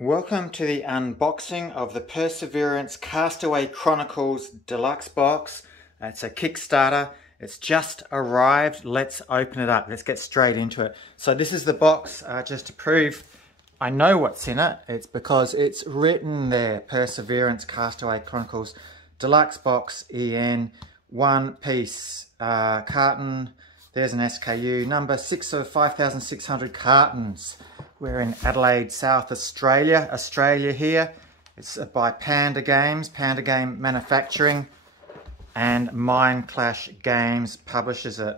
Welcome to the unboxing of the Perseverance Castaway Chronicles Deluxe box. It's a Kickstarter. It's just arrived. Let's open it up. Let's get straight into it. So this is the box, just to prove I know what's in it. It's because it's written there, Perseverance Castaway Chronicles Deluxe box EN, one piece carton. There's an SKU, number 6 of 5,600 cartons. We're in Adelaide, South Australia, here. It's by Panda Games, Panda Game Manufacturing, and Mind Clash Games publishes it.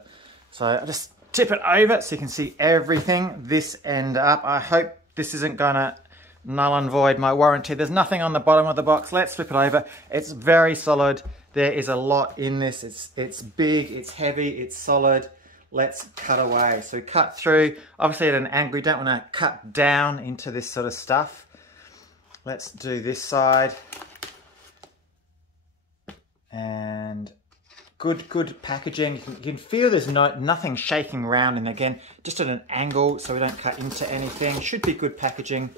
So I'll just tip it over so you can see everything this end up. I hope this isn't gonna null and void my warranty. There's nothing on the bottom of the box. Let's flip it over. It's very solid. There is a lot in this. It's big, it's heavy, it's solid. Let's cut away. So cut through, obviously at an angle. We don't want to cut down into this sort of stuff. Let's do this side. And good packaging. You can feel there's nothing shaking around, and again, just at an angle so we don't cut into anything. Should be good packaging.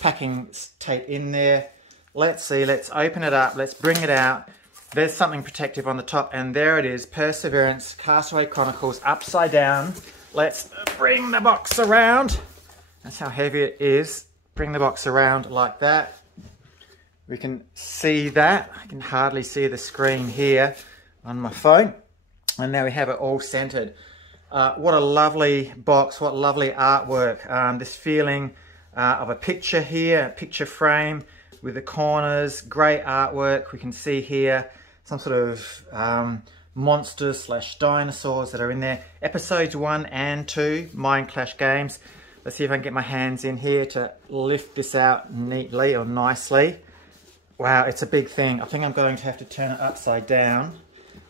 Packing tape in there. Let's see, let's open it up. Let's bring it out. There's something protective on the top, and there it is, Perseverance Castaway Chronicles upside down. Let's bring the box around. That's how heavy it is. Bring the box around like that. We can see that. I can hardly see the screen here on my phone. And now we have it all centered. What a lovely box, what lovely artwork. This feeling of a picture here, a picture frame with the corners, great artwork. We can see here some sort of monsters / dinosaurs that are in there. Episodes 1 and 2, Mind Clash Games. Let's see if I can get my hands in here to lift this out neatly or nicely. Wow, it's a big thing. I think I'm going to have to turn it upside down.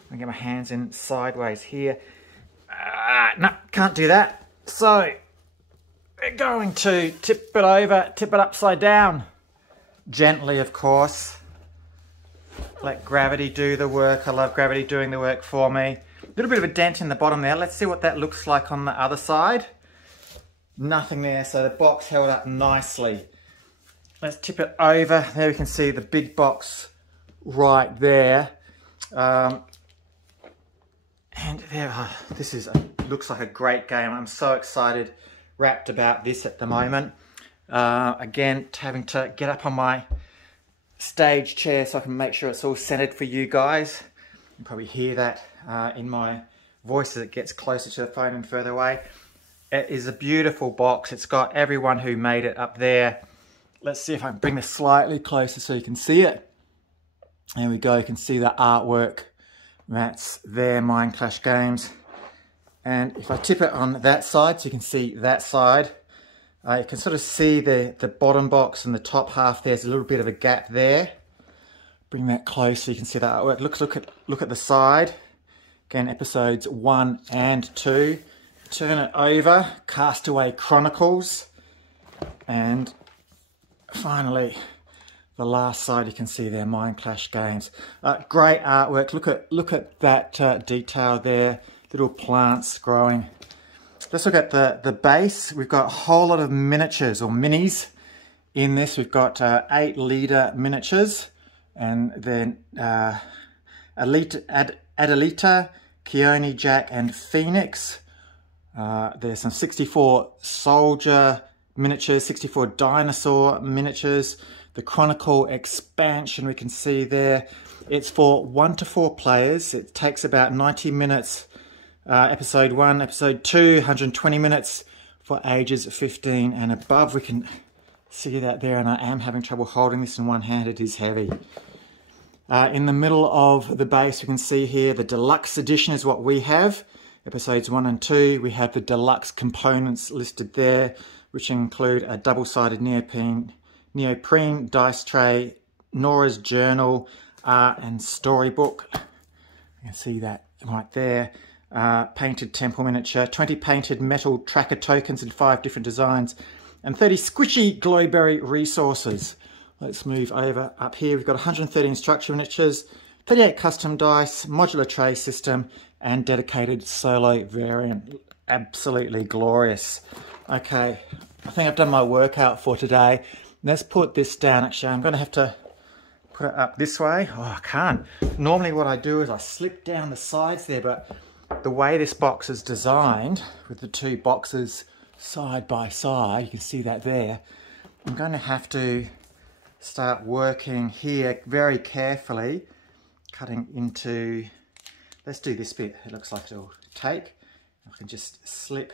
I'll get my hands in sideways here. No, can't do that. So, we're going to tip it over, tip it upside down. Gently, of course. Let gravity do the work. I love gravity doing the work for me. A little bit of a dent in the bottom there. Let's see what that looks like on the other side. Nothing there, so the box held up nicely. Let's tip it over. There we can see the big box right there. And there, this looks like a great game. I'm so excited, wrapped about this at the moment. Again, having to get up on my stage chair so I can make sure it's all centered for you guys. You can probably hear that in my voice as it gets closer to the phone and further away. It is a beautiful box. It's got everyone who made it up there. Let's see if I can bring this slightly closer so you can see it. There we go, you can see the artwork. That's there, Mind Clash Games. And if I tip it on that side so you can see that side, you can sort of see the bottom box and the top half. There's a little bit of a gap there. Bring that close so you can see that artwork. Look at the side. Again, episodes 1 and 2. Turn it over. Castaway Chronicles. And finally, the last side you can see there, Mind Clash Games. Great artwork. Look at that detail there. Little plants growing. Let's look at the base. We've got a whole lot of miniatures or minis in this. We've got 8-litre miniatures, and then Adelita, Keone, Jack, and Phoenix. There's some 64 soldier miniatures, 64 dinosaur miniatures. The Chronicle expansion we can see there. It's for 1 to 4 players. It takes about 90 minutes. Episode 1, episode 2, 120 minutes for ages 15 and above. We can see that there, and I am having trouble holding this in one hand. It is heavy. In the middle of the base, we can see here the deluxe edition is what we have. Episodes 1 and 2, we have the deluxe components listed there, which include a double-sided neoprene dice tray, Nora's journal, and storybook. You can see that right there. Painted temple miniature, 20 painted metal tracker tokens in 5 different designs, and 30 squishy glowberry resources. Let's move over up here. We've got 113 structure miniatures, 38 custom dice, modular tray system, and dedicated solo variant. Absolutely glorious. Okay, I think I've done my workout for today. Let's put this down. Actually, I'm going to have to put it up this way. Oh, I can't. Normally what I do is I slip down the sides there, but the way this box is designed, with the two boxes side by side, you can see that there, I'm going to have to start working here very carefully, cutting into, let's do this bit. It looks like it'll take. I can just slip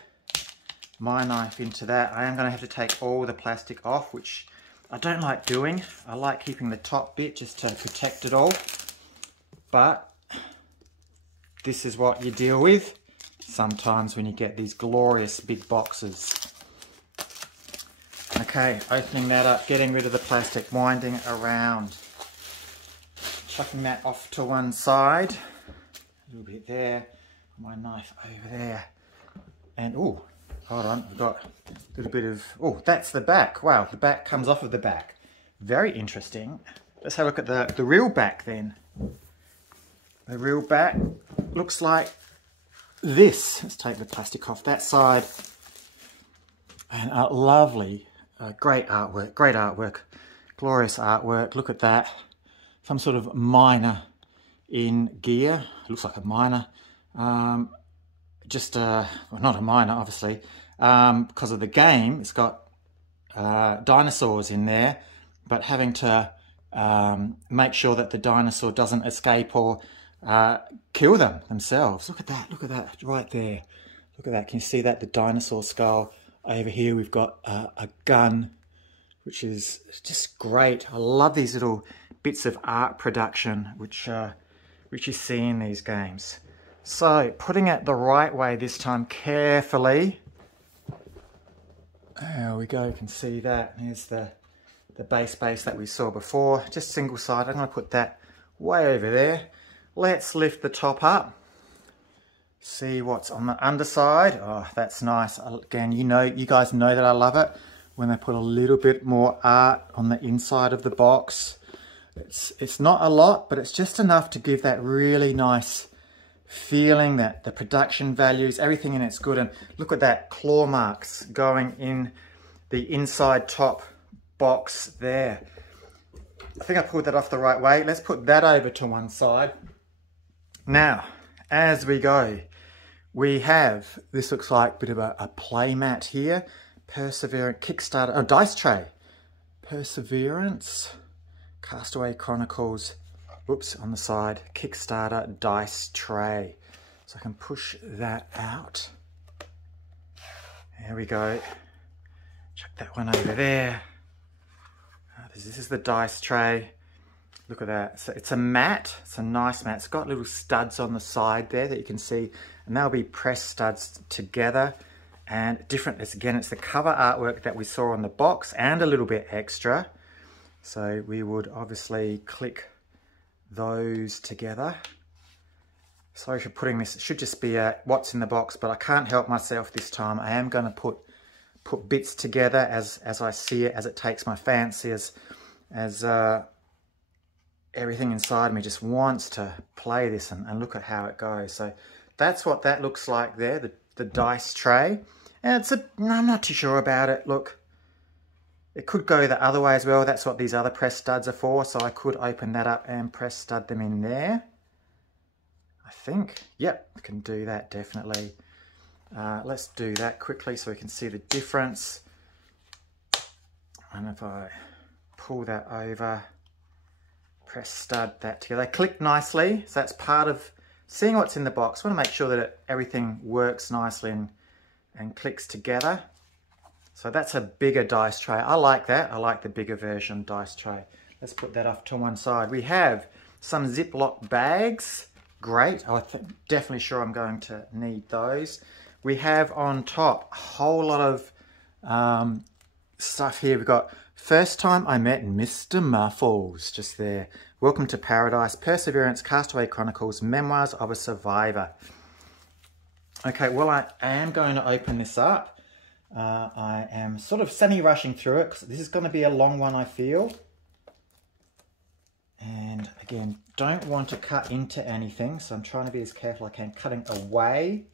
my knife into that. I am going to have to take all the plastic off, which I don't like doing. I like keeping the top bit just to protect it all. But this is what you deal with sometimes when you get these glorious big boxes. Okay, opening that up, getting rid of the plastic, winding around, chucking that off to one side, a little bit there, my knife over there, and oh, hold on, I've got a little bit of, oh, that's the back. Wow, the back comes off of the back. Very interesting. Let's have a look at the real back then. The real back looks like this. Let's take the plastic off that side. And lovely, great artwork, glorious artwork. Look at that. Some sort of miner in gear. Looks like a miner. Well, not a miner, obviously. Because of the game, it's got dinosaurs in there, but having to make sure that the dinosaur doesn't escape or kill them themselves. Look at that right there. Look at that, can you see that? The dinosaur skull. Over here we've got a gun, which is just great. I love these little bits of art production which you see in these games. So putting it the right way this time, carefully. There we go, you can see that. Here's the base that we saw before, just single-sided. I'm going to put that way over there. Let's lift the top up. See what's on the underside. Oh, that's nice. Again, you guys know that I love it when they put a little bit more art on the inside of the box. It's not a lot, but it's just enough to give that really nice feeling, that the production values, everything in it's good. And look at that, claw marks going in the inside top box there. I think I pulled that off the right way. Let's put that over to one side. Now, as we go, we have, this looks like a bit of a play mat here. Perseverance, Kickstarter, oh, dice tray. Perseverance, Castaway Chronicles, whoops, on the side, Kickstarter dice tray. So I can push that out. There we go. Chuck that one over there. This is the dice tray. Look at that. So it's a mat. It's a nice mat. It's got little studs on the side there that you can see, and they'll be pressed studs together. And different, it's the cover artwork that we saw on the box and a little bit extra. So we would obviously click those together. Sorry for putting this, it should just be what's in the box, but I can't help myself this time. I am going to put bits together as I see it, as it takes my fancy, as everything inside me just wants to play this and look at how it goes. So that's what that looks like there, the dice tray. And I'm not too sure about it. Look, it could go the other way as well. That's what these other press studs are for. So I could open that up and press stud them in there. I think, yep, I can do that definitely. Let's do that quickly so we can see the difference. And if I pull that over, press stud that together, they click nicely. So that's part of seeing what's in the box. I want to make sure that everything works nicely and clicks together. So that's a bigger dice tray. I like that. I like the bigger version dice tray. Let's put that off to one side. We have some Ziploc bags. Great. I'm definitely sure I'm going to need those. We have on top a whole lot of stuff here. We've got First Time I Met Mr. Muffles, just there. Welcome to Paradise, Perseverance, Castaway Chronicles, Memoirs of a Survivor. Okay, well, I am going to open this up. I am sort of semi-rushing through it because this is going to be a long one, I feel. And again, don't want to cut into anything, so I'm trying to be as careful as I can, cutting away,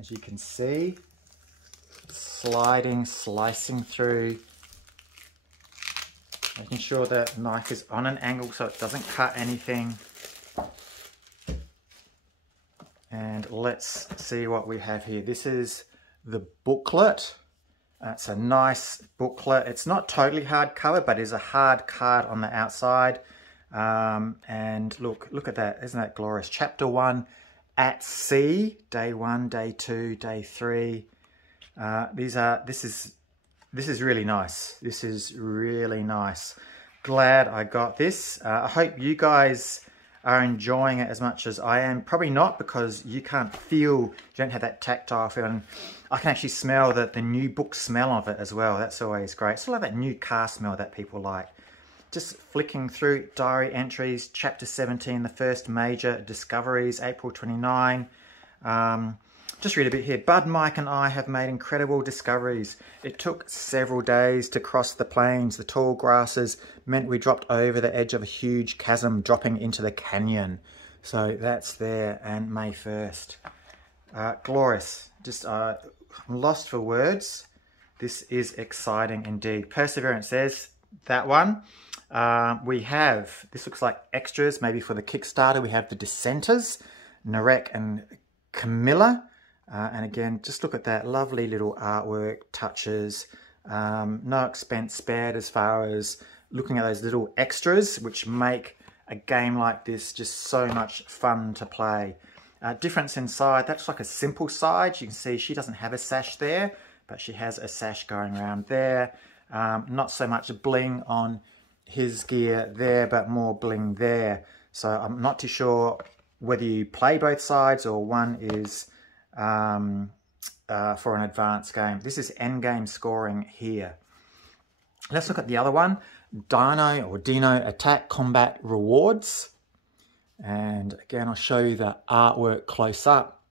as you can see, sliding, slicing through. Making sure the knife is on an angle so it doesn't cut anything. And let's see what we have here. This is the booklet. It's a nice booklet. It's not totally hardcover, but it's a hard card on the outside. And look at that. Isn't that glorious? Chapter 1 at sea. Day 1, day 2, day 3. This is really nice. This is really nice. Glad I got this. I hope you guys are enjoying it as much as I am. Probably not, because you can't feel, you don't have that tactile feel. And I can actually smell the new book smell of it as well. That's always great. Still have that new car smell that people like. Just flicking through diary entries, chapter 17, the first major discoveries, April 29. Just read a bit here. Bud, Mike and I have made incredible discoveries. It took several days to cross the plains. The tall grasses meant we dropped over the edge of a huge chasm, dropping into the canyon. So that's there, and May 1st. Glorious. Just I'm lost for words. This is exciting indeed. Perseverance says that one. We have, this looks like extras, maybe for the Kickstarter. We have the Dissenters, Narek and Camilla. And again, just look at that lovely little artwork, touches, no expense spared as far as looking at those little extras, which make a game like this just so much fun to play. Difference inside, that's like a simple side. You can see she doesn't have a sash there, but she has a sash going around there. Not so much bling on his gear there, but more bling there. So I'm not too sure whether you play both sides or one is for an advanced game. This is endgame scoring here. Let's look at the other one. Dino Attack Combat Rewards. And again, I'll show you the artwork close up.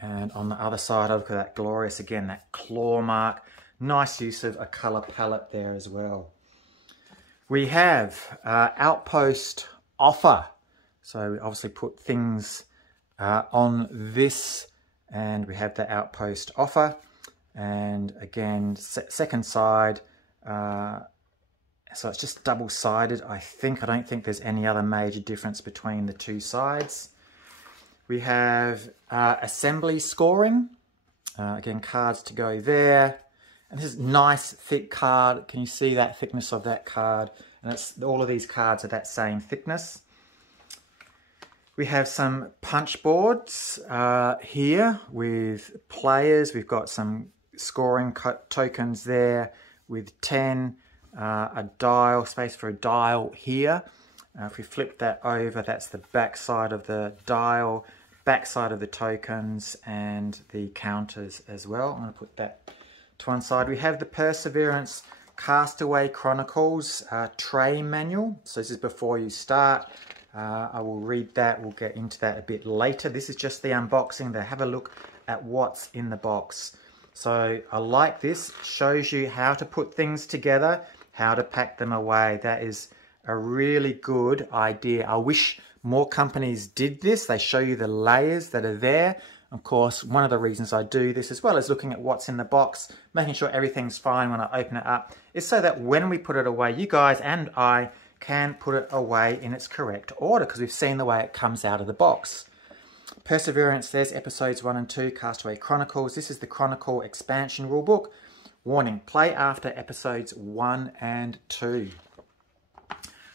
And on the other side, look at that glorious, again, that claw mark. Nice use of a color palette there as well. We have Outpost Offer. So we obviously put things on this, and we have the Outpost Offer. And again, second side, so it's just double-sided, I think. I don't think there's any other major difference between the two sides. We have assembly scoring. Again, cards to go there. And this is nice, thick card. Can you see that thickness of that card? And it's, all of these cards are that same thickness. We have some punch boards here with players. We've got some scoring tokens there with 10. A dial, space for a dial here. If we flip that over, that's the back side of the dial, back side of the tokens, and the counters as well. I'm going to put that to one side. We have the Perseverance Castaway Chronicles tray manual. So this is before you start. I will read that. We'll get into that a bit later. This is just the unboxing. They have a look at what's in the box. So I like this. Shows you how to put things together, how to pack them away. That is a really good idea. I wish more companies did this. They show you the layers that are there. Of course, one of the reasons I do this, as well as looking at what's in the box, making sure everything's fine when I open it up, is so that when we put it away, you guys and I can put it away in its correct order, because we've seen the way it comes out of the box. Perseverance, there's episodes 1 and 2, Castaway Chronicles. This is the Chronicle expansion rulebook. Warning, play after episodes 1 and 2.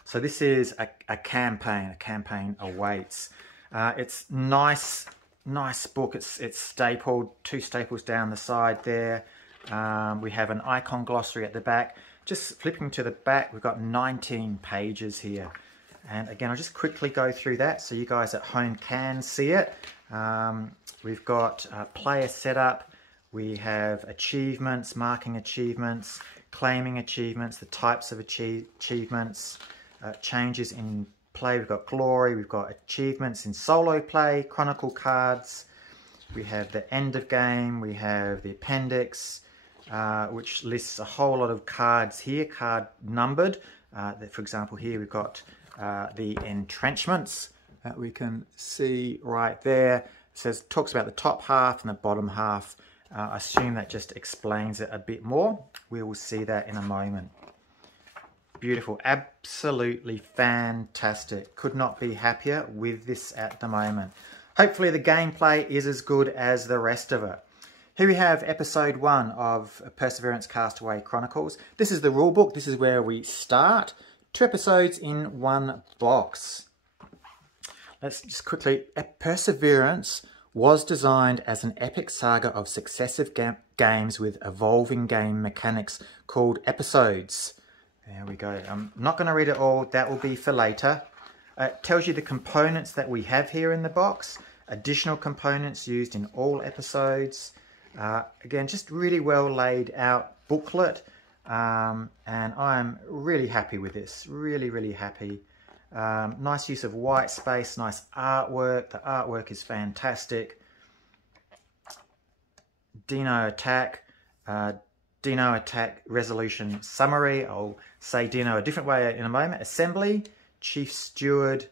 So this is a campaign awaits. It's nice book. It's stapled, 2 staples down the side there. We have an icon glossary at the back. Just flipping to the back, we've got 19 pages here. And again, I'll just quickly go through that so you guys at home can see it. We've got player setup. We have achievements, marking achievements, claiming achievements, the types of achievements, changes in play. We've got glory, we've got achievements in solo play, chronicle cards. We have the end of game, we have the appendix, which lists a whole lot of cards here, card numbered. For example, here we've got the entrenchments that we can see right there. It says, talks about the top half and the bottom half. I assume that just explains it a bit more. We will see that in a moment. beautiful. Absolutely fantastic. Could not be happier with this at the moment. Hopefully the gameplay is as good as the rest of it. Here we have episode 1 of Perseverance Castaway Chronicles. This is the rulebook. This is where we start. 2 episodes in 1 box. Let's just quickly... Perseverance was designed as an epic saga of successive games with evolving game mechanics called episodes. There we go. I'm not going to read it all. That will be for later. It tells you the components that we have here in the box. Additional components used in all episodes. Again, just really well laid out booklet. And I'm really happy with this. Really, really happy. Nice use of white space, nice artwork. The artwork is fantastic. Dino Attack Resolution Summary. I'll say Dino a different way in a moment. Assembly, Chief Steward.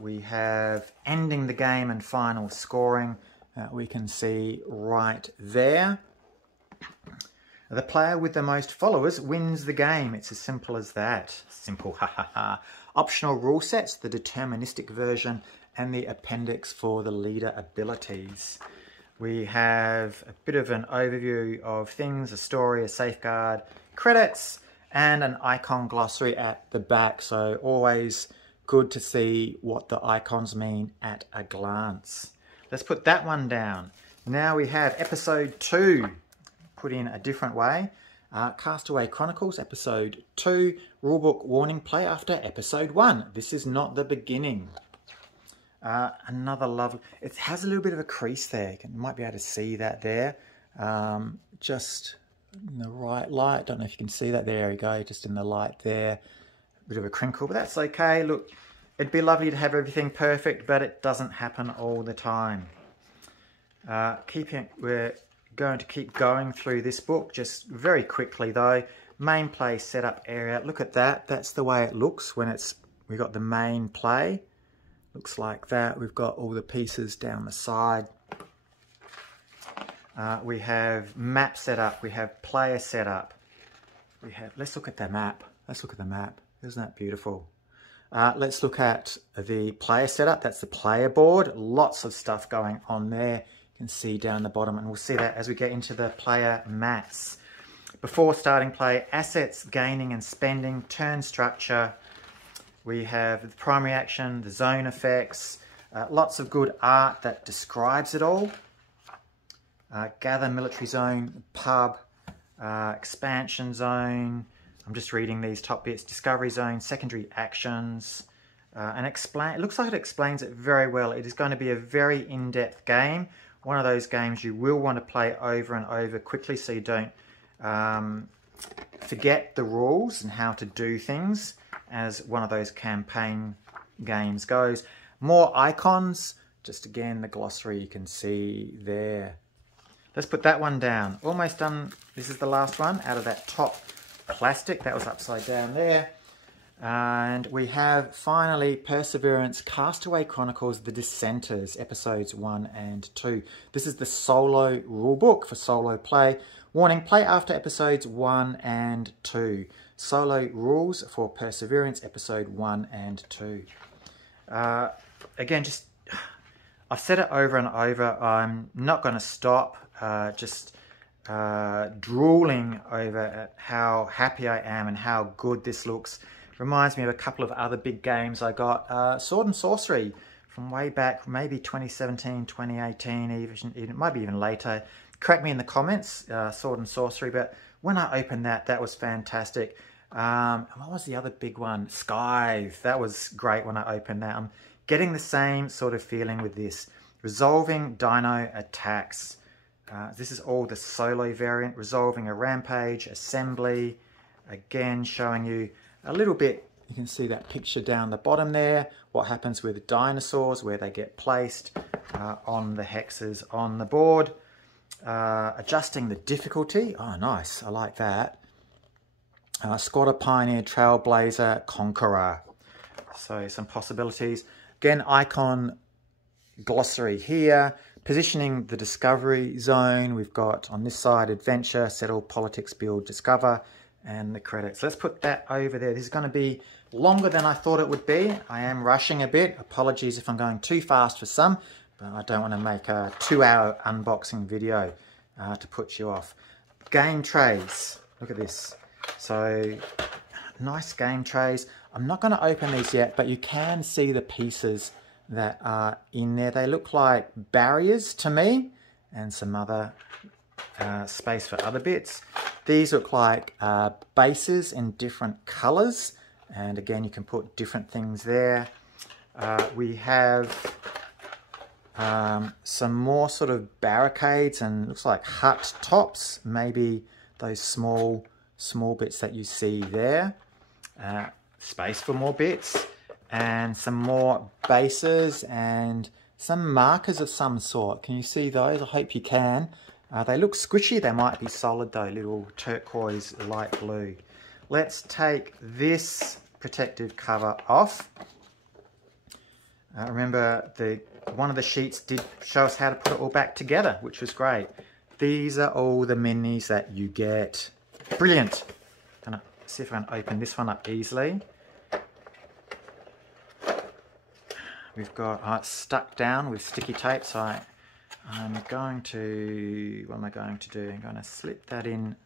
We have Ending the Game and Final Scoring. We can see right there. The player with the most followers wins the game. It's as simple as that. Simple, ha ha ha. Optional rule sets, the deterministic version, and the appendix for the leader abilities. We have a bit of an overview of things, a story, a safeguard, credits, and an icon glossary at the back. So always good to see what the icons mean at a glance. Let's put that one down. Now we have episode 2, put in a different way. Castaway Chronicles, episode 2, rulebook warning, play after episode 1. This is not the beginning. Another lovely, it has a little bit of a crease there. You might be able to see that there. Just in the right light. Don't know if you can see that. There we go, just in the light there. A bit of a crinkle, but that's okay. Look, it'd be lovely to have everything perfect, but it doesn't happen all the time. We're going to keep going through this book just very quickly though. Main play setup area. Look at that. That's the way it looks when we got the main play. Looks like that. We've got all the pieces down the side. We have map setup. We have player setup. Let's look at the map. Let's look at the map. Isn't that beautiful? Let's look at the player setup. That's the player board. Lots of stuff going on there. You can see down the bottom, and we'll see that as we get into the player mats. Before starting play, assets, gaining and spending, turn structure. We have the primary action, the zone effects, lots of good art that describes it all. Gather, military zone, pub, expansion zone. I'm just reading these top bits. Discovery zone, secondary actions, and it looks like it explains it very well. It is going to be a very in-depth game. One of those games you will want to play over and over quickly so you don't forget the rules and how to do things, as one of those campaign games goes. More icons, just again the glossary you can see there. Let's put that one down. Almost done. This is the last one out of that top plastic that was upside down there. And we have finally Perseverance Castaway Chronicles The Dissenters, episodes 1 and 2. This is the solo rulebook for solo play. Warning, play after episodes 1 and 2. Solo rules for Perseverance, episode 1 and 2. Again, I've said it over and over. I'm not going to stop drooling over at how happy I am and how good this looks. Reminds me of a couple of other big games I got. Sword and Sorcery from way back, maybe 2017, 2018, even it might be even later. Correct me in the comments, Sword and Sorcery, but when I opened that was fantastic. What was the other big one? Scythe. That was great when I opened that. I'm getting the same sort of feeling with this. Resolving dino attacks. This is all the solo variant. Resolving a rampage, assembly. Again, showing you a little bit. You can see that picture down the bottom there. What happens with dinosaurs, where they get placed on the hexes on the board. Adjusting the difficulty. Oh, nice. I like that. Squatter, Pioneer, Trailblazer, Conqueror. So some possibilities. Again, icon glossary here. Positioning the discovery zone. We've got on this side adventure, settle, politics, build, discover. and the credits. Let's put that over there. This is going to be longer than I thought it would be. I am rushing a bit. Apologies if I'm going too fast for some, but I don't want to make a 2-hour unboxing video to put you off. Game trays. Look at this. So nice game trays. I'm not going to open these yet, but you can see the pieces that are in there. They look like barriers to me, and some other space for other bits. These look like bases in different colors, and again you can put different things there. We have some more sort of barricades, and looks like hut tops, maybe those small bits that you see there. Space for more bits, and some more bases and some markers of some sort. Can you see those? I hope you can. They look squishy. They might be solid though, little turquoise light blue. Let's take this protective cover off. Remember, one of the sheets did show us how to put it all back together, which was great. These are all the minis that you get. Brilliant. Gonna see if I can open this one up easily. We've got stuck down with sticky tape, so I'm going to, what am I going to do? I'm going to slip that in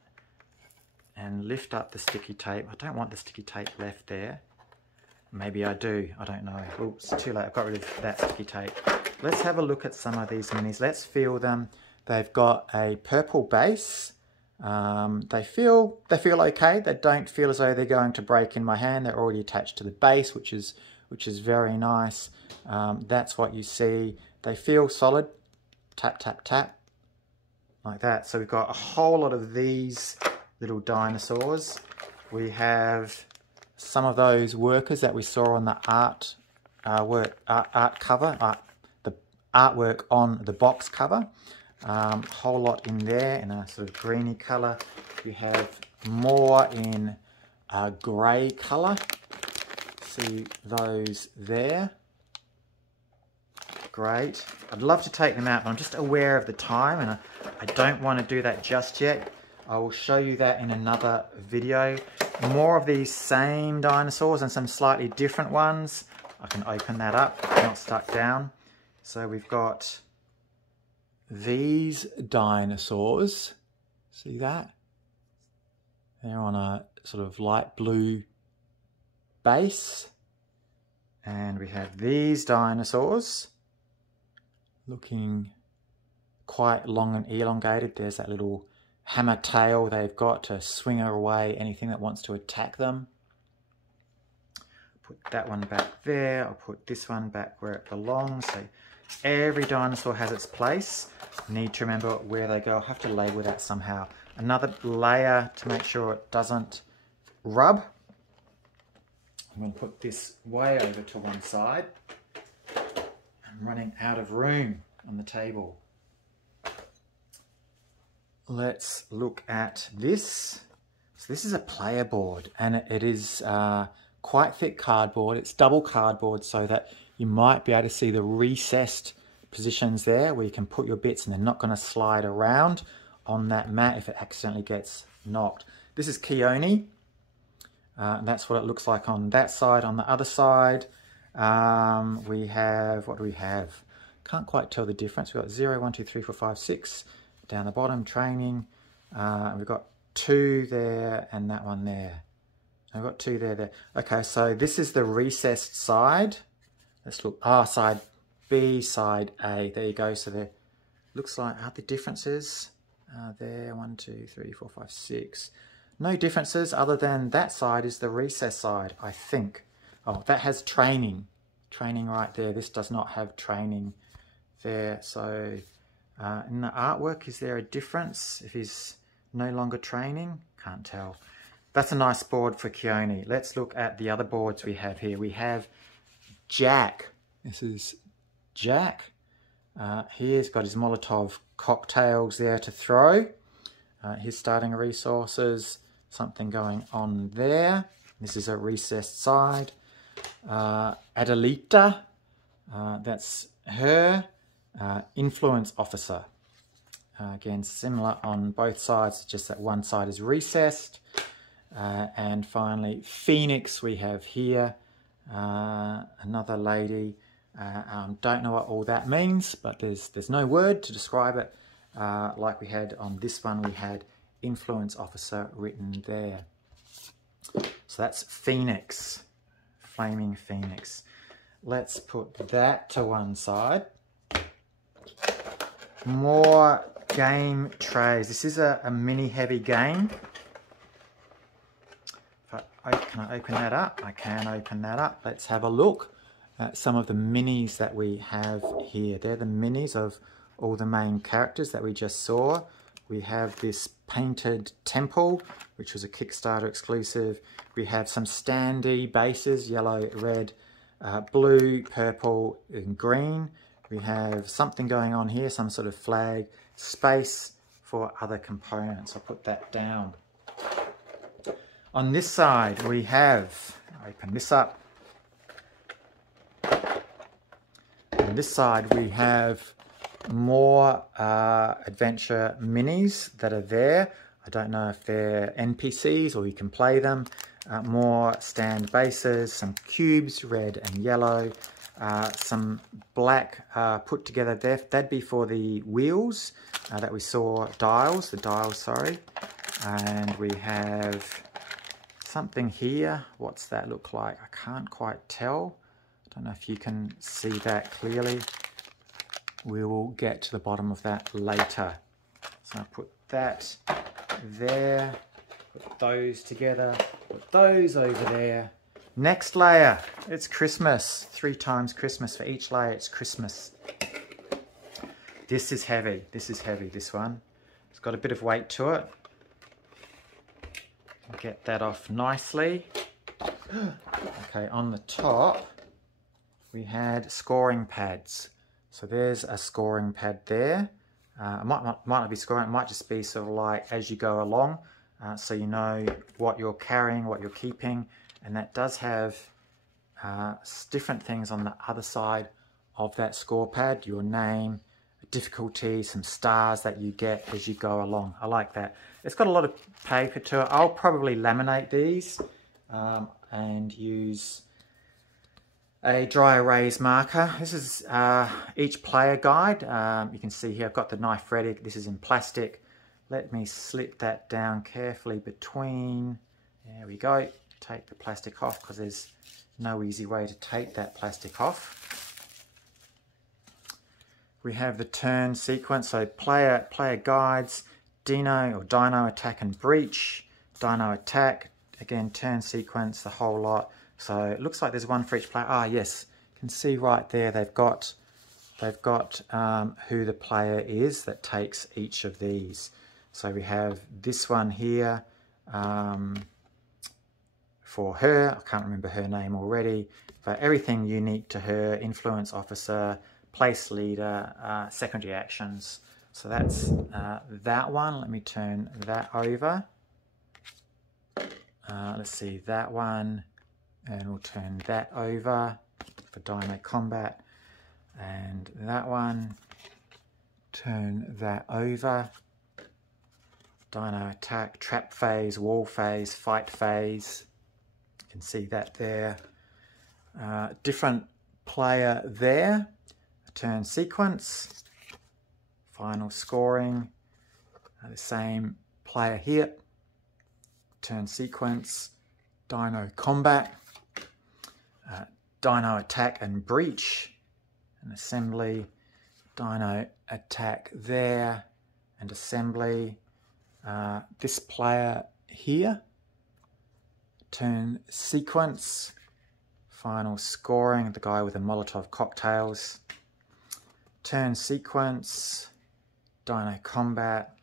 and lift up the sticky tape. I don't want the sticky tape left there. Maybe I do, I don't know. Oops, it's too late, I've got rid of that sticky tape. Let's have a look at some of these minis. Let's feel them. They've got a purple base. They feel okay. They don't feel as though they're going to break in my hand. They're already attached to the base, which is very nice. That's what you see. They feel solid. Tap, tap, tap, like that. So we've got a whole lot of these little dinosaurs. We have some of those workers that we saw on the art cover, the artwork on the box cover. Whole lot in there in a sort of greeny colour. You have more in a grey colour. See those there. Great. I'd love to take them out, but I'm just aware of the time, and I don't want to do that just yet. I will show you that in another video. More of these same dinosaurs and some slightly different ones. I can open that up, not stuck down. So we've got these dinosaurs. See that? They're on a sort of light blue base. And we have these dinosaurs looking quite long and elongated. There's that little hammer tail they've got to swing away anything that wants to attack them. Put that one back there. I'll put this one back where it belongs. So every dinosaur has its place. Need to remember where they go. I'll have to label that somehow. Another layer to make sure it doesn't rub. I'm going to put this way over to one side. I'm running out of room on the table. Let's look at this. So this is a player board, and it is quite thick cardboard. It's double cardboard so that you might be able to see the recessed positions there where you can put your bits and they're not going to slide around on that mat if it accidentally gets knocked. This is Keone. That's what it looks like on that side. On the other side, we have, what do we have? Can't quite tell the difference. We've got 0, 1, 2, 3, 4, 5, 6 down the bottom, training. We've got 2 there and that one there. I've got 2 there. Okay, so this is the recessed side. Let's look, side B, side A. There you go. So there looks like, are the differences? There, 1, 2, 3, 4, 5, 6. No differences other than that side is the recess side, I think. Oh, that has training. Training right there. This does not have training there. So in the artwork, is there a difference if he's no longer training? Can't tell. That's a nice board for Keone. Let's look at the other boards we have here. We have Jack. This is Jack. He's got his Molotov cocktails there to throw. His starting resources. Something going on there. This is a recessed side. Adelita. That's her. Influence officer. Again, similar on both sides, just that one side is recessed. And finally, Phoenix we have here, another lady. Don't know what all that means, but there's no word to describe it. Like we had on this one, we had Influence Officer written there. So that's Phoenix, Flaming Phoenix. Let's put that to one side. More game trays. This is a mini heavy game. Can I open that up? I can open that up. Let's have a look at some of the minis that we have here. They're the minis of all the main characters that we just saw. We have this painted temple, which was a Kickstarter exclusive. We have some standee bases, yellow, red, blue, purple, and green. We have something going on here, some sort of flag, space for other components. I'll put that down. On this side, we have, open this up. On this side, we have more adventure minis that are there. I don't know if they're NPCs or you can play them. More stand bases, some cubes, red and yellow. Some black put together there. That'd be for the wheels that we saw, the dials, sorry. And we have something here. What's that look like? I can't quite tell. I don't know if you can see that clearly. We will get to the bottom of that later. So I'll put that there, put those together, put those over there. Next layer, it's Christmas. 3 times Christmas. For each layer, it's Christmas. This is heavy. This is heavy, this one. It's got a bit of weight to it. Get that off nicely. Okay, on the top, we had scoring pads. So there's a scoring pad there. It might not be scoring, it might just be sort of like as you go along. So you know what you're carrying, what you're keeping. And that does have different things on the other side of that score pad. Your name, difficulty, some stars that you get as you go along. I like that. It's got a lot of paper to it. I'll probably laminate these and use a dry erase marker. This is each player guide. You can see here I've got the knife ready. This is in plastic. Let me slip that down carefully between. There we go. Take the plastic off because there's no easy way to take that plastic off. We have the turn sequence, so player guides, Dino attack and breach, Dino attack, again turn sequence, the whole lot. So it looks like there's one for each player. Ah yes, you can see right there they've got who the player is that takes each of these. So we have this one here for her. I can't remember her name already, but everything unique to her: influence officer, place leader, secondary actions. So that's that one. Let me turn that over. Let's see, that one, and we'll turn that over for Dino Combat, and that one, turn that over. Dino attack, trap phase, wall phase, fight phase. You can see that there. Different player there. Turn sequence. Final scoring. The same player here. Turn sequence. Dino combat. Dino attack and breach. And assembly. Dino attack there. And assembly. This player here, turn sequence, final scoring, the guy with the Molotov cocktails, turn sequence, Dino combat,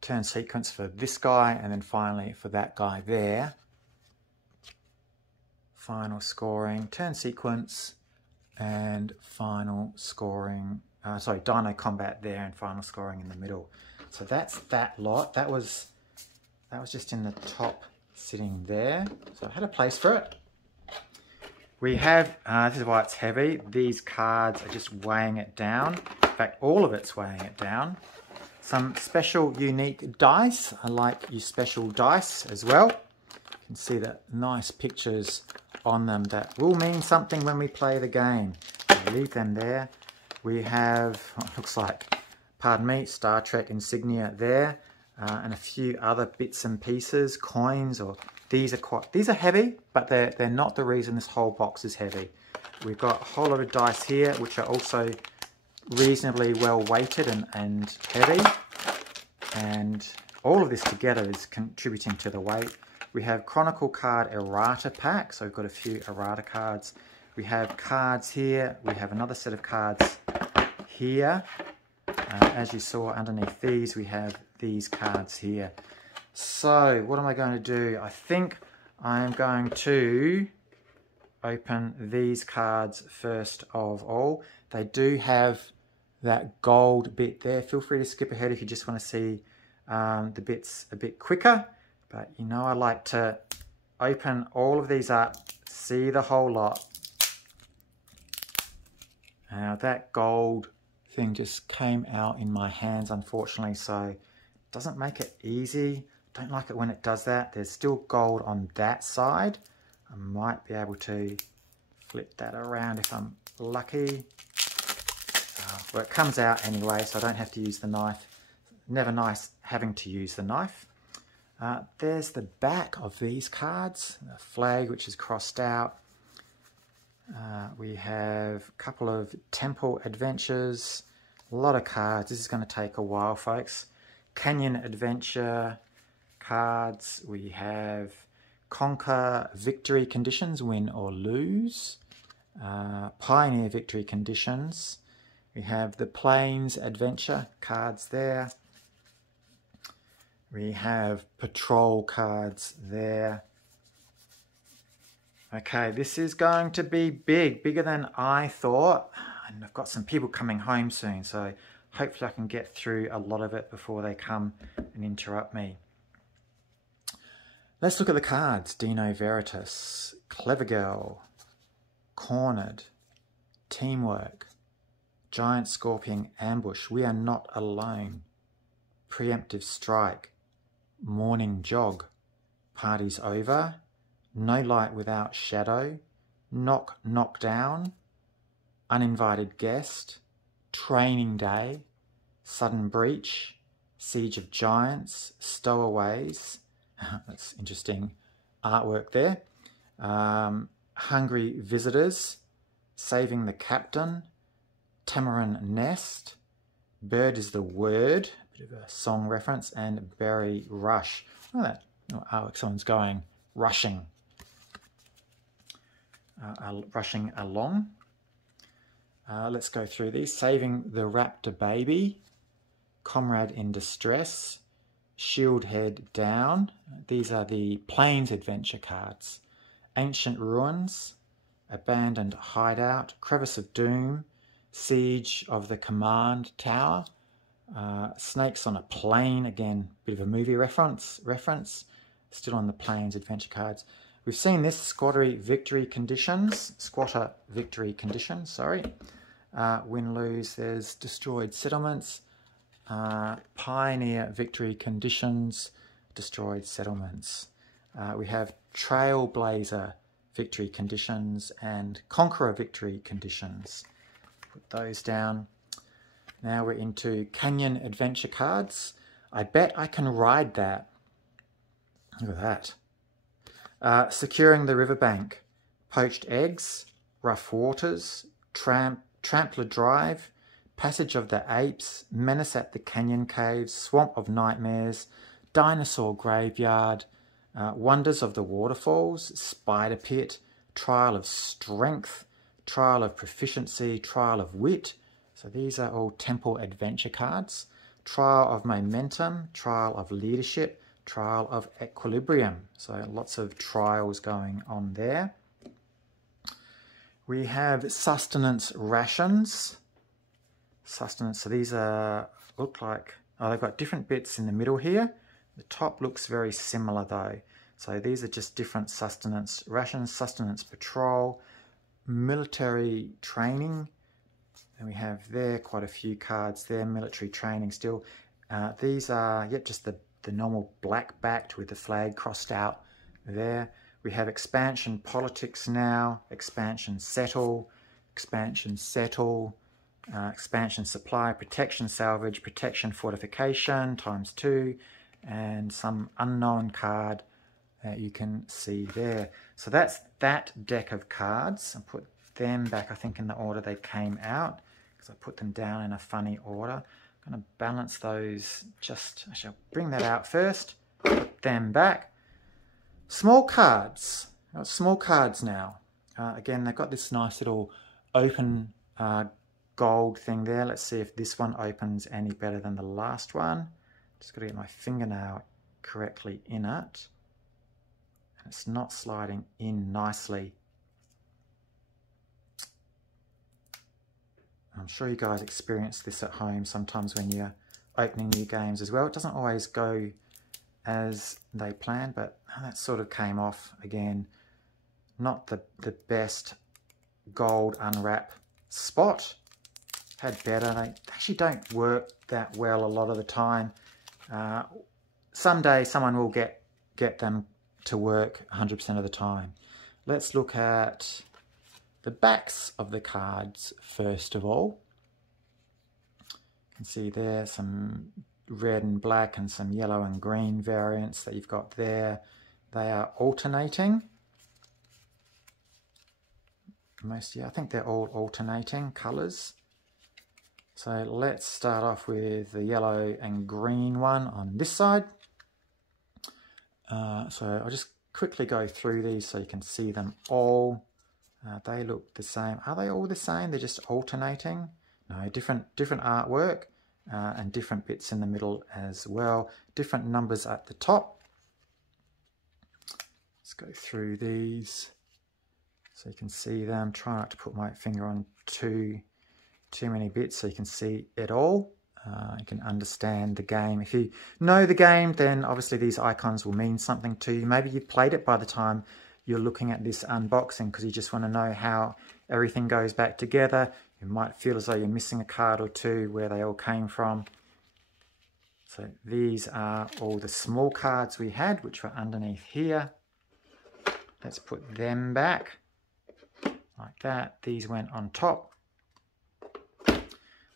turn sequence for this guy, and then finally for that guy there, final scoring, turn sequence, and final scoring, sorry, Dino combat there and final scoring in the middle. So that's that lot. That was just in the top, sitting there. So I had a place for it. We have, this is why it's heavy. These cards are just weighing it down. In fact, all of it's weighing it down. Some special unique dice. I like your special dice as well. You can see the nice pictures on them that will mean something when we play the game. I'll leave them there. We have what looks like, pardon me, Star Trek insignia there, and a few other bits and pieces, coins, or these are heavy, but they're not the reason this whole box is heavy. We've got a whole lot of dice here, which are also reasonably well weighted and heavy, and all of this together is contributing to the weight. We have Chronicle card errata pack, so we've got a few errata cards. We have cards here, we have another set of cards here. As you saw underneath these, we have these cards here. So what am I going to do? I think I am going to open these cards first of all. They do have that gold bit there. Feel free to skip ahead if you just want to see the bits a bit quicker. But you know I like to open all of these up, see the whole lot. Now that gold thing just came out in my hands, unfortunately, so it doesn't make it easy. Don't like it when it does that. There's still gold on that side. I might be able to flip that around if I'm lucky. Well, it comes out anyway, so I don't have to use the knife. Never nice having to use the knife. There's the back of these cards, the flag which is crossed out. We have a couple of temple adventures, a lot of cards. This is going to take a while, folks. Canyon adventure cards. We have conquer victory conditions, win or lose. Pioneer victory conditions. We have the plains adventure cards there. We have patrol cards there. Okay, this is going to be big, bigger than I thought. And I've got some people coming home soon, so hopefully I can get through a lot of it before they come and interrupt me. Let's look at the cards. Dino Veritas, Clever Girl, Cornered, Teamwork, Giant Scorpion Ambush, We Are Not Alone, Preemptive Strike, Morning Jog, Party's Over, No Light Without Shadow, Knock Down, Uninvited Guest, Training Day, Sudden Breach, Siege of Giants, Stowaways, that's interesting artwork there, Hungry Visitors, Saving the Captain, Tamarin Nest, Bird is the Word, a bit of a song reference, and Berry Rush. Look at that. Oh, someone's going rushing along. Let's go through these. Saving the Raptor Baby, Comrade in Distress, Shield Head Down. These are the Plains Adventure cards. Ancient Ruins, Abandoned Hideout, Crevice of Doom, Siege of the Command Tower, Snakes on a Plane, again, bit of a movie reference, still on the Plains Adventure cards. We've seen this, Squatter Victory Conditions, sorry. Win-lose, there's Destroyed Settlements, Pioneer Victory Conditions, Destroyed Settlements. We have Trailblazer Victory Conditions and Conqueror Victory Conditions. Put those down. Now we're into Canyon Adventure cards. I bet I can ride that. Look at that. Securing the Riverbank, Poached Eggs, Rough Waters, Trampler Drive, Passage of the Apes, Menace at the Canyon Caves, Swamp of Nightmares, Dinosaur Graveyard, Wonders of the Waterfalls, Spider Pit, Trial of Strength, Trial of Proficiency, Trial of Wit. So these are all Temple Adventure cards. Trial of Momentum, Trial of Leadership, Trial of Equilibrium. So lots of trials going on there. We have Sustenance Rations. Sustenance, so these are, look like, oh, they've got different bits in the middle here. The top looks very similar though. So these are just different sustenance rations, sustenance patrol, military training. And we have there quite a few cards there, military training still. These are just the normal black backed with the flag crossed out there. We have expansion politics now, expansion settle, expansion settle, expansion supply, protection salvage, protection fortification ×2, and some unknown card that you can see there. So that's that deck of cards. I'll put them back, I think, in the order they came out, because I put them down in a funny order. I'm going to balance those, I shall bring that out first, put them back. Small cards. I've got small cards now. Again, they've got this nice little open gold thing there. Let's see if this one opens any better than the last one. Just got to get my fingernail correctly in it. And it's not sliding in nicely. I'm sure you guys experience this at home sometimes when you're opening new games as well. It doesn't always go as they planned, but that sort of came off again. Not the best gold unwrap spot. Had better. They actually don't work that well a lot of the time. Someday someone will get them to work 100% of the time. Let's look at the backs of the cards first of all. You can see there some red and black and some yellow and green variants that you've got there. They are alternating. I think they're all alternating colours. So let's start off with the yellow and green one on this side. So I'll just quickly go through these so you can see them all. They look the same. Are they all the same? They're just alternating? No, different artwork and different bits in the middle as well. Different numbers at the top. Let's go through these so you can see them. Try not to put my finger on too many bits so you can see it all. You can understand the game. If you know the game, then obviously these icons will mean something to you. Maybe you've played it by the time you're looking at this unboxing because you just want to know how everything goes back together. You might feel as though you're missing a card or two where they all came from. So these are all the small cards we had, which were underneath here. Let's put them back like that. These went on top.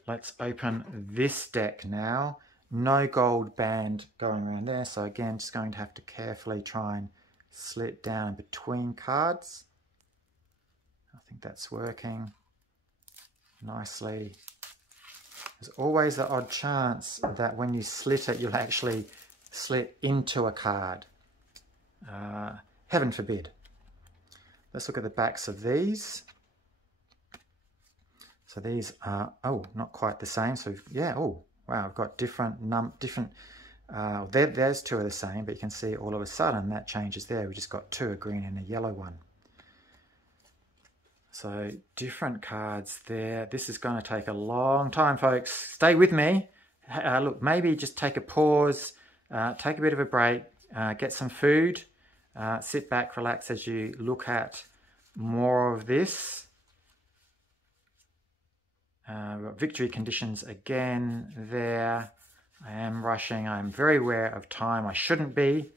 Let's open this deck now. No gold band going around there. So again, just going to have to carefully try and slit down between cards. I think that's working nicely. There's always the odd chance that when you slit it, you'll actually slit into a card. Heaven forbid. Let's look at the backs of these. So these are, oh, not quite the same. So yeah, oh, wow, I've got different, there's two are the same, but you can see all of a sudden that changes there. We just got two, a green and a yellow one. So different cards there. This is going to take a long time, folks. Stay with me. Look, maybe just take a pause, take a bit of a break, get some food, sit back, relax as you look at more of this. We've got victory conditions again there. I am rushing. I'm very aware of time. I shouldn't be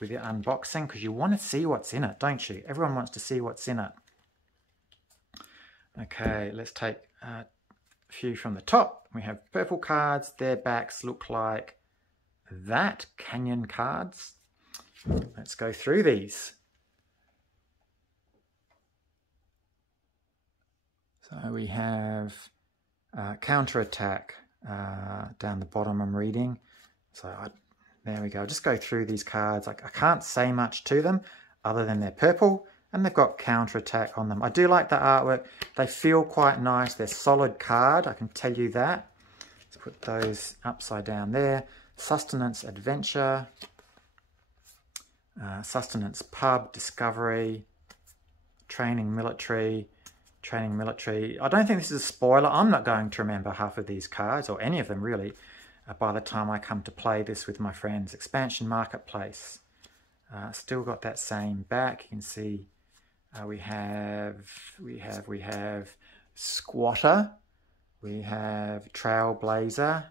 with the unboxing because you want to see what's in it, don't you? Everyone wants to see what's in it. Okay, let's take a few from the top. We have purple cards. Their backs look like that. Canyon cards. Let's go through these. So we have counterattack down the bottom I'm reading. So there we go. Just go through these cards. I can't say much to them other than they're purple and they've got counterattack on them. I do like the artwork. They feel quite nice. They're solid card, I can tell you that. Let's put those upside down there. Sustenance Adventure, Sustenance Pub, Discovery, Training Military. I don't think this is a spoiler. I'm not going to remember half of these cards, or any of them really, by the time I come to play this with my friends. Expansion Marketplace. Still got that same back. You can see we have Squatter, we have Trailblazer,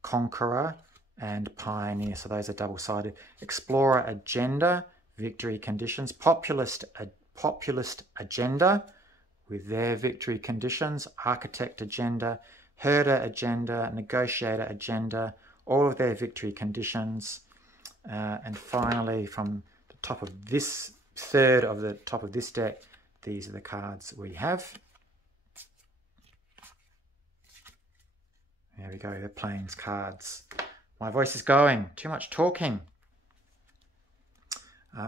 Conqueror, and Pioneer. So those are double-sided. Explorer Agenda, victory conditions. Populist Agenda with their victory conditions. Architect Agenda, Herder Agenda, Negotiator Agenda, all of their victory conditions. And finally, from the top of this third of the top of this deck, these are the cards we have. There we go, the Plains cards. My voice is going, too much talking.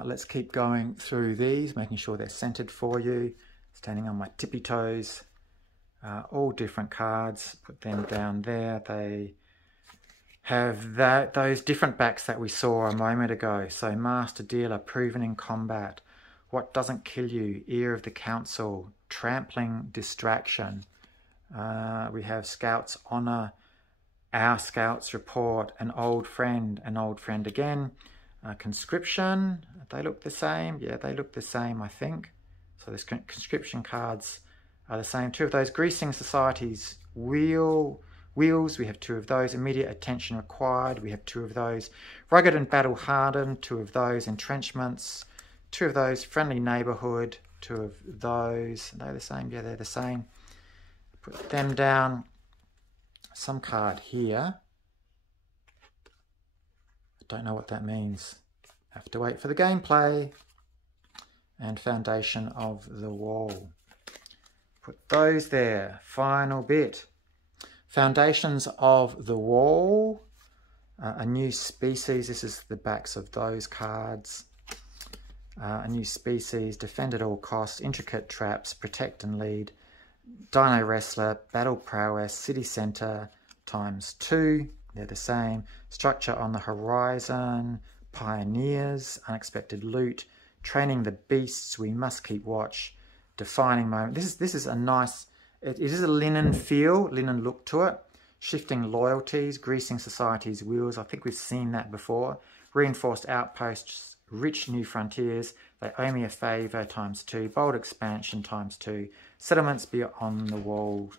Let's keep going through these, making sure they're centered for you. Standing on my tippy toes. All different cards, put them down there. They have those different backs that we saw a moment ago. So Master Dealer, Proven in Combat, What Doesn't Kill You, Ear of the Council, Trampling Distraction. We have Scout's Honor, Our Scout's Report, An Old Friend Again, Conscription. They look the same. Yeah, they look the same, I think. So the conscription cards are the same. Two of those. Greasing Society's Wheels, we have two of those. Immediate Attention Required, we have two of those. Rugged and Battle Hardened, two of those. Entrenchments, two of those. Friendly Neighborhood, two of those. Are they the same? Yeah, they're the same. Put them down. Some card here. I don't know what that means. Have to wait for the gameplay. And Foundation of the Wall. Put those there. Final bit. Foundations of the Wall. A New Species. This is the backs of those cards. A New Species. Defend at all costs. Intricate Traps. Protect and Lead. Dino Wrestler. Battle Prowess. City Centre ×2. They're the same. Structure on the Horizon. Pioneers. Unexpected Loot. Training the Beasts, We Must Keep Watch. Defining Moment. This is a nice, it is a linen feel, linen look to it. Shifting Loyalties, Greasing Society's Wheels. I think we've seen that before. Reinforced Outposts, Rich New Frontiers. They Owe Me a Favour ×2. Bold Expansion ×2. Settlements Beyond the Wall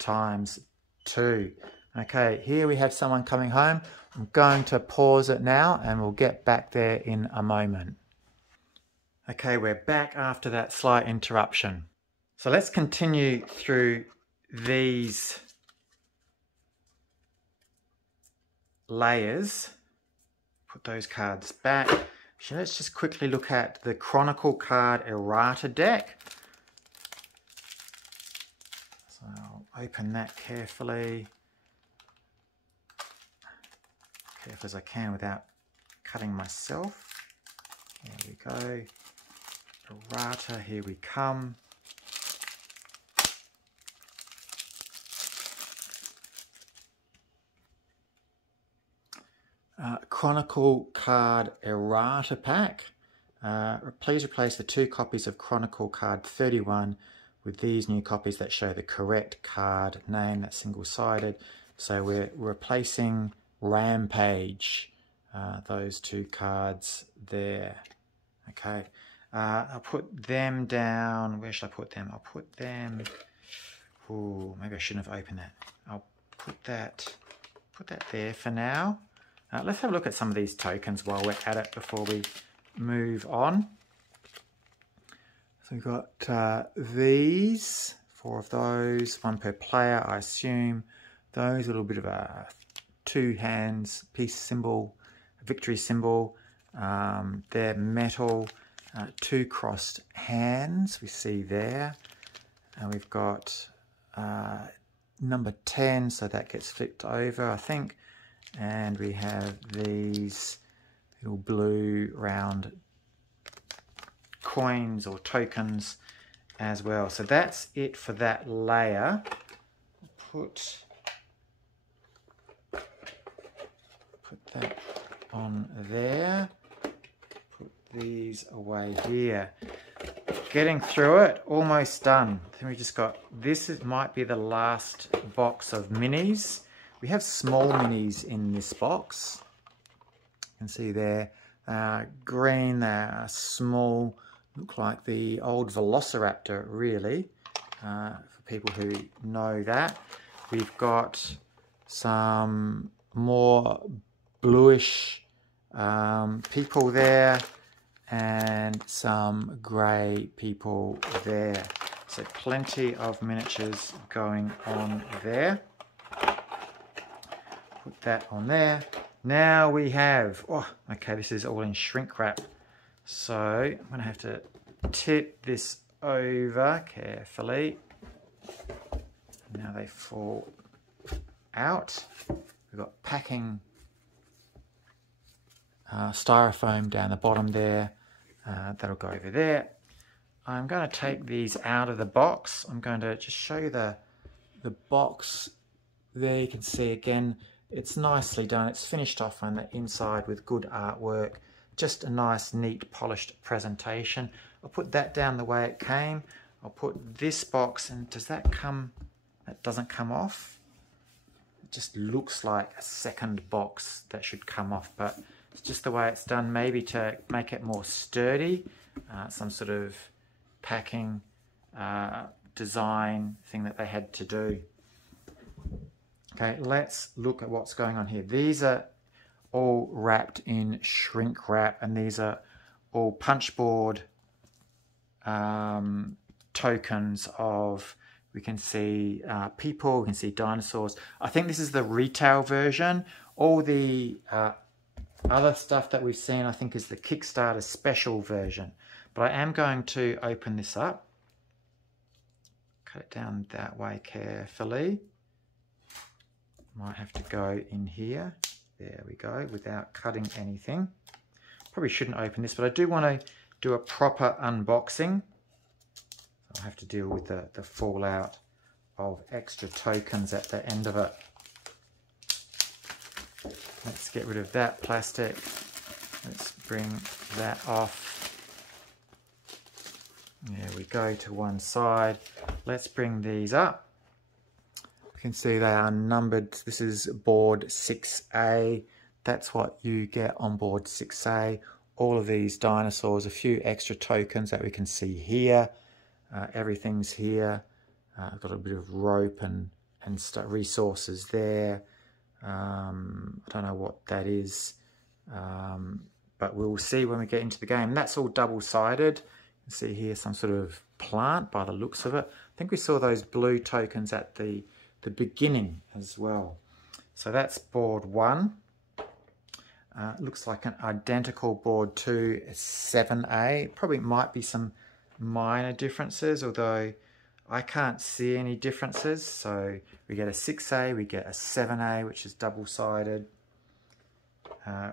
×2. Okay, here we have someone coming home. I'm going to pause it now and we'll get back there in a moment. Okay, we're back after that slight interruption. So let's continue through these layers. Put those cards back. So let's just quickly look at the Chronicle card errata deck. So I'll open that carefully. Careful as I can without cutting myself. There we go. Errata, here we come. Chronicle card errata pack. Please replace the 2 copies of Chronicle card 31 with these new copies that show the correct card name. That's single-sided. So we're replacing Rampage. Those 2 cards there. Okay. I'll put them down. Where should I put them? I'll put them... Ooh, maybe I shouldn't have opened that. I'll put that there for now. Let's have a look at some of these tokens while we're at it before we move on. So we've got these, 4 of those, 1 per player, I assume. Those, a little bit of a 2 hands, peace symbol, victory symbol. They're metal. 2 crossed hands we see there, and we've got number 10, so that gets flipped over, I think, and we have these little blue round coins or tokens as well. So that's it for that layer. Put that on there. These away here. Getting through it, almost done. Then we just got, might be the last box of minis. We have small minis in this box. You can see there, green, they're small, look like the old Velociraptor really, for people who know that. We've got some more bluish people there, and some grey people there. So plenty of miniatures going on there. Put that on there. Now we have, oh, okay, this is all in shrink wrap. So I'm going to have to tip this over carefully. Now they fall out. We've got packing styrofoam down the bottom there. That'll go over there. I'm going to take these out of the box. I'm going to just show you the box there. You can see again, it's nicely done. It's finished off on the inside with good artwork. Just a nice, neat, polished presentation. I'll put that down the way it came. I'll put this box, and does that come? That doesn't come off. It just looks like a second box that should come off, but it's just the way it's done, maybe to make it more sturdy. Some sort of packing design thing that they had to do. Okay, let's look at what's going on here. These are all wrapped in shrink wrap, and these are all punchboard tokens of, we can see people, we can see dinosaurs. I think this is the retail version. All the other stuff that we've seen, I think, is the Kickstarter special version. But I am going to open this up. Cut it down that way carefully. Might have to go in here. There we go, without cutting anything. Probably shouldn't open this, but I do want to do a proper unboxing. I'll have to deal with the fallout of extra tokens at the end of it. Let's get rid of that plastic. Let's bring that off. There we go, to one side. Let's bring these up. You can see they are numbered. This is board 6A. That's what you get on board 6A. All of these dinosaurs, a few extra tokens that we can see here. Everything's here. I've got a bit of rope and resources there. I don't know what that is, but we'll see when we get into the game. That's all double-sided. You can see here some sort of plant by the looks of it. I think we saw those blue tokens at the beginning as well. So that's board 1. Looks like an identical board 2, 7A. Probably might be some minor differences, although I can't see any differences. So we get a 6A, we get a 7A, which is double-sided.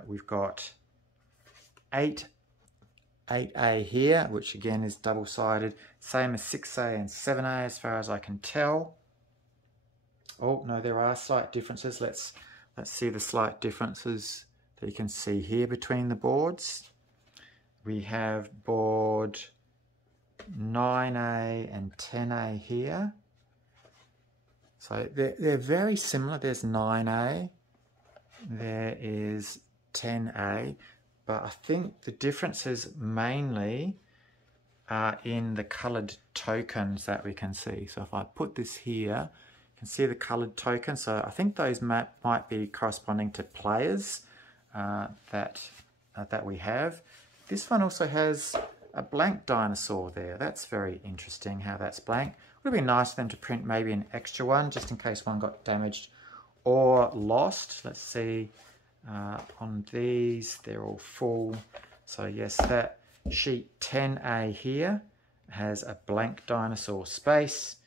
We've got 8A here, which again is double-sided. Same as 6A and 7A as far as I can tell. Oh, no, there are slight differences. Let's see the slight differences that you can see here between the boards. We have board 9A and 10A here. So they're very similar. There's 9A, there is 10A, but I think the differences mainly are in the coloured tokens that we can see. So if I put this here, you can see the coloured tokens. So I think those might be corresponding to players that we have. This one also has a blank dinosaur there. That's very interesting how that's blank. Would have been nice for them to print maybe an extra one just in case one got damaged or lost. Let's see, on these, they're all full. So yes, that sheet 10A here has a blank dinosaur space.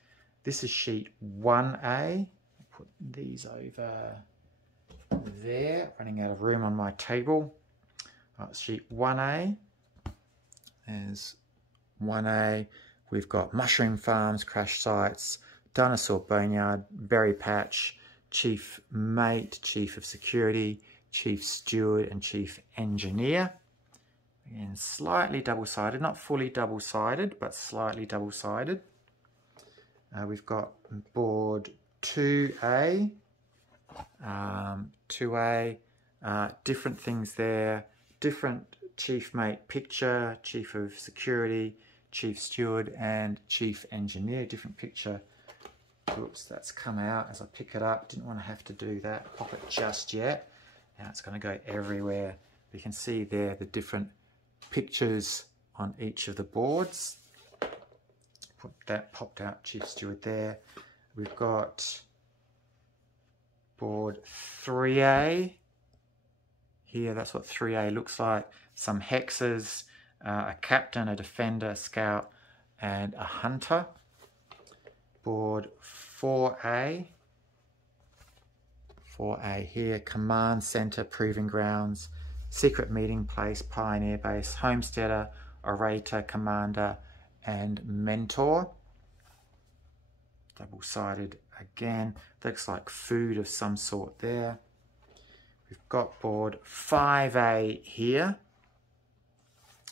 This is sheet 1A. I'll put these over there, running out of room on my table. Sheet 1A. There's 1A. We've got mushroom farms, crash sites, dinosaur boneyard, berry patch, chief mate, chief of security, chief steward, and chief engineer. Again, slightly double-sided, not fully double-sided, but slightly double-sided. We've got board 2A. 2A, different things there, different chief mate picture, chief of security, chief steward, and chief engineer, different picture. Oops, that's come out as I pick it up. Didn't want to have to do that, pop it just yet. Now it's going to go everywhere. You can see there the different pictures on each of the boards. Put that popped out Chief Steward there. We've got board 3A here. That's what 3A looks like. Some hexes, a captain, a defender, a scout, and a hunter. Board 4A. 4A here, command center, proving grounds, secret meeting place, pioneer base, homesteader, orator, commander, and mentor. Double-sided again. Looks like food of some sort there. We've got board 5A here.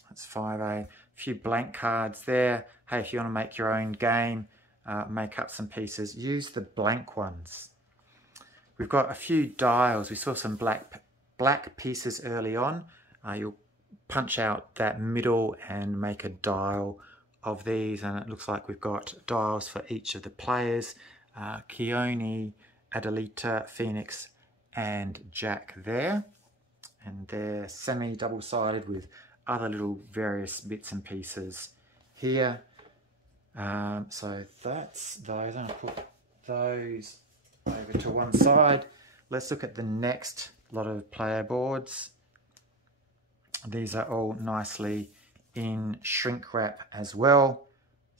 That's 5A. A few blank cards there. Hey, if you want to make your own game, make up some pieces, use the blank ones. We've got a few dials. We saw some black pieces early on. You'll punch out that middle and make a dial of these, and it looks like we've got dials for each of the players. Keone, Adelita, Phoenix, and Jack there. And they're semi-double-sided with other little various bits and pieces here. So that's those. I'm going to put those over to one side. Let's look at the next lot of player boards. These are all nicely in shrink wrap as well.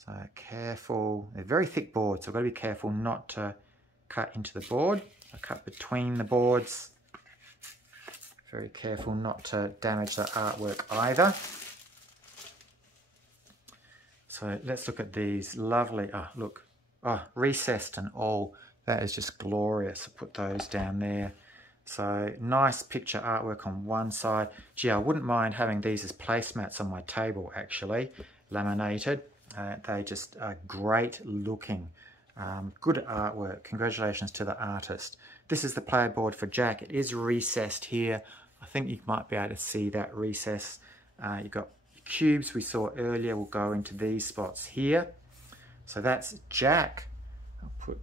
So careful, they're very thick boards, so I've got to be careful not to cut into the board. I cut between the boards. Very careful not to damage the artwork either. So let's look at these lovely, look, recessed and all. That is just glorious. I'll put those down there. So nice picture artwork on one side. Gee, I wouldn't mind having these as placemats on my table actually, laminated. They just are great looking. Good artwork. Congratulations to the artist. This is the player board for Jack. It is recessed here. I think you might be able to see that recess. You've got cubes we saw earlier will go into these spots here. So that's Jack. I'll put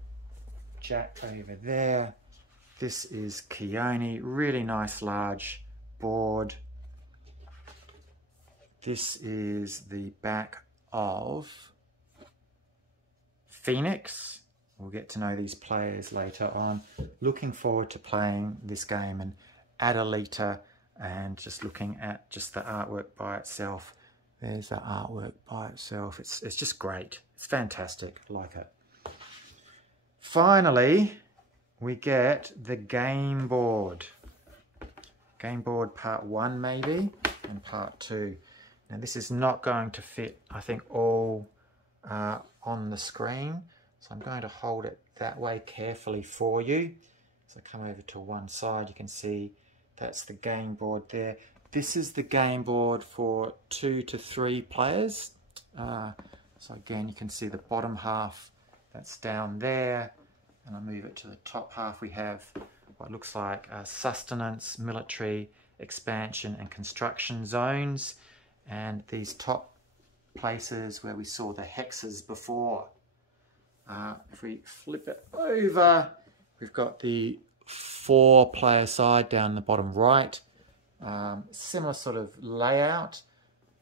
Jack over there. This is Keone, really nice large board. This is the back of Phoenix. We'll get to know these players later on. Looking forward to playing this game, and Adelita, and just looking at just the artwork by itself. There's the artwork by itself. It's just great. It's fantastic. I like it. Finally, we get the game board. Game board part 1 maybe, and part 2. Now this is not going to fit, I think, all on the screen. So I'm going to hold it that way carefully for you. So come over to one side, you can see that's the game board there. This is the game board for 2 to 3 players. So again, you can see the bottom half, that's down there. And I'll move it to the top half. We have what looks like sustenance, military, expansion, and construction zones. And these top places where we saw the hexes before. If we flip it over, we've got the 4-player side down the bottom right. Similar sort of layout,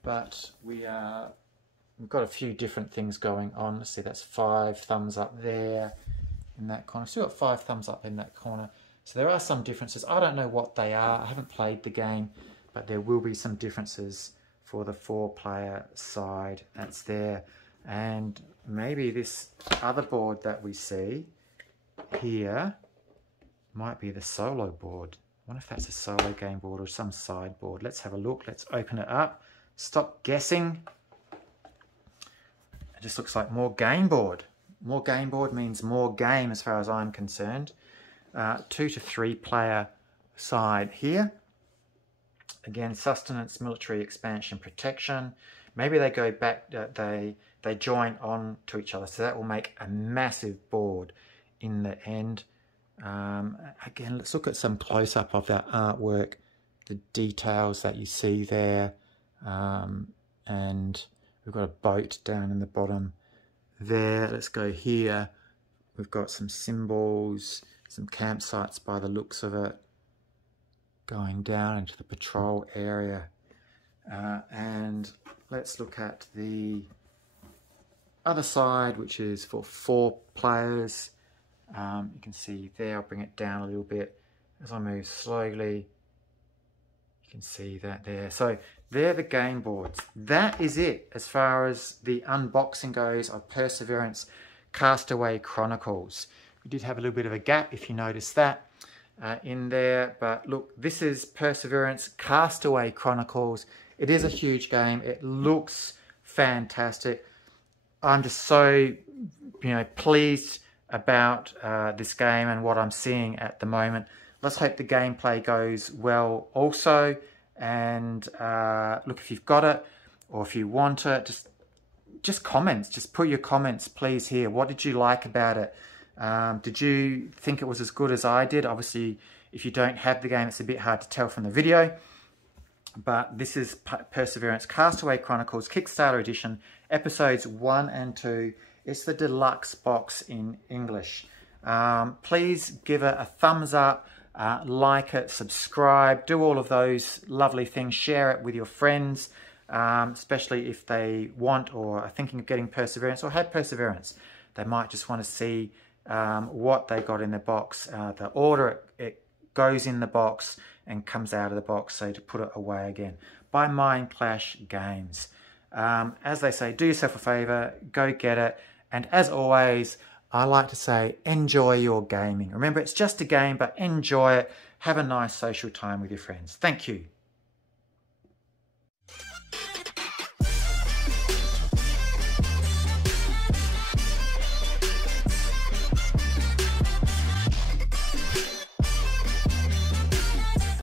but we've got a few different things going on. Let's see, that's 5 thumbs up there in that corner. Still got 5 thumbs up in that corner. So there are some differences. I don't know what they are. I haven't played the game, but there will be some differences for the 4-player side. That's there. And maybe this other board that we see here might be the solo board. I wonder if that's a solo game board or some sideboard. Let's have a look. Let's open it up. Stop guessing. It just looks like more game board. More game board means more game as far as I'm concerned. 2 to 3 player side here. Again, sustenance, military, expansion, protection. Maybe they go back, they join on to each other. So that will make a massive board in the end. Again, let's look at some close-up of that artwork, the details that you see there. And we've got a boat down in the bottom there. Let's go here. We've got some symbols, some campsites by the looks of it. going down into the patrol area. And let's look at the other side, which is for 4 players. You can see there, I'll bring it down a little bit as I move slowly. You can see that there. So they're the game boards. That is it as far as the unboxing goes of Perseverance Castaway Chronicles. We did have a little bit of a gap, if you noticed that, in there. But look, this is Perseverance Castaway Chronicles. It is a huge game. It looks fantastic. I'm just so, pleased about this game and what I'm seeing at the moment. Let's hope the gameplay goes well also. And look, if you've got it or if you want it, just comments. Just put your comments, please, here. What did you like about it? Did you think it was as good as I did? Obviously, if you don't have the game, it's a bit hard to tell from the video. But this is Perseverance Castaway Chronicles Kickstarter Edition, episodes 1 and 2. It's the deluxe box in English. Please give it a thumbs up, like it, subscribe, do all of those lovely things. Share it with your friends, especially if they want or are thinking of getting Perseverance or have Perseverance. They might just want to see what they got in the box, the order it goes in the box and comes out of the box, so to put it away again, by Mind Clash Games. As they say, do yourself a favour, go get it, and as always, I like to say, enjoy your gaming. Remember, it's just a game, but enjoy it. Have a nice social time with your friends. Thank you.